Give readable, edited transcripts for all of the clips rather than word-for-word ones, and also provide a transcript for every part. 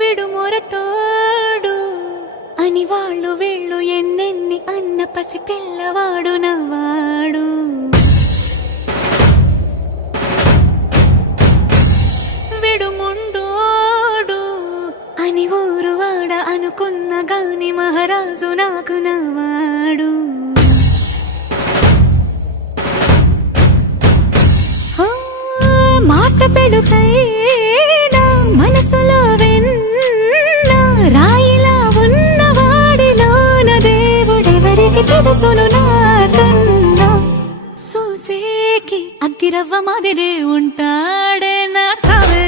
విడుమొరటోడు అని వాళ్ళు వీళ్ళు ఎన్నెన్ని అన్న పసి పిల్లవాడు నవ్వాడు. విడుముండోడు అని ఊరు వాడ అనుకున్న గాని మహారాజు నాకు నవ్వాడు. మాట పెడుసైనా మనసులో వెన్న రాయిలా ఉన్నవాడిలోన దేవుడెవరికి తెలుసును నాకన్నా. సూసేకి అగ్గిరవ్వ మాదిరి ఉంటాడే నా సావే.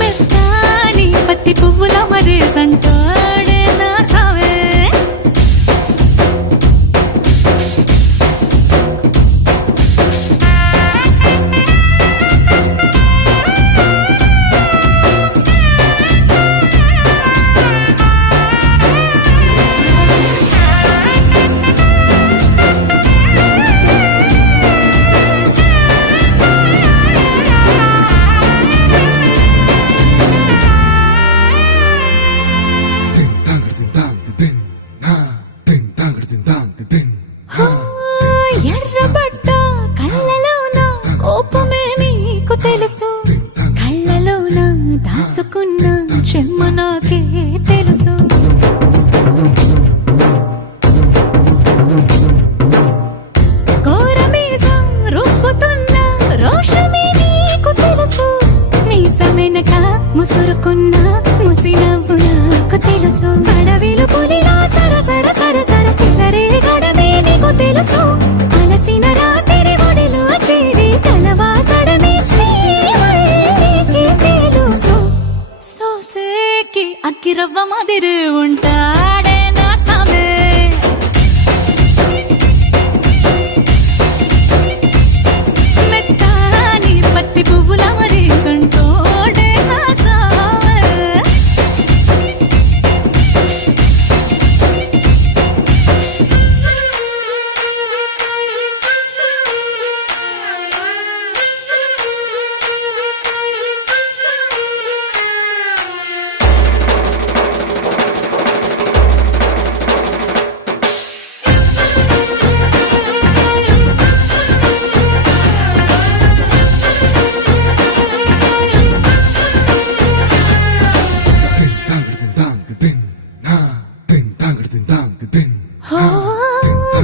మెత్తాని పత్తి పువ్వుల మరేసంటాడే నా సావే. ఎర్రబడ్డ కళ్ళలోన కోపమే నీకు తెలుసు, కళ్ళలోన దాచుకున్న చెమ్మ నాకే తెలుసు. కోరమీసం రుబ్బుతున్న రోషమే నీకు తెలుసు, మీసమెనక ముసురుకున్న ముసినవ్వు నాకు తెలుసు. అడవిలు పులిలా సరసర సరసర చిల్లరే గడమే నీకు తెలుసు, అలసిన రాత్రి ఒడిలో చేరి తలవాచడమే శ్రీవల్లికి తెలుసు. సోసేకి అగ్గిరవ్వ మాదిరి ఉంటాడే నా సామే. మెత్తాని పత్తి పువ్వుల మరేసంటోడే నా సామే.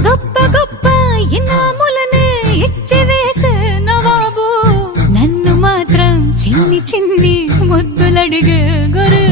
గొప్ప గొప్ప ఇనాములనే ఇచ్చి వేసే నవాబు, నన్ను మాత్రం చిన్ని చిన్ని ముద్దులడిగే గురు.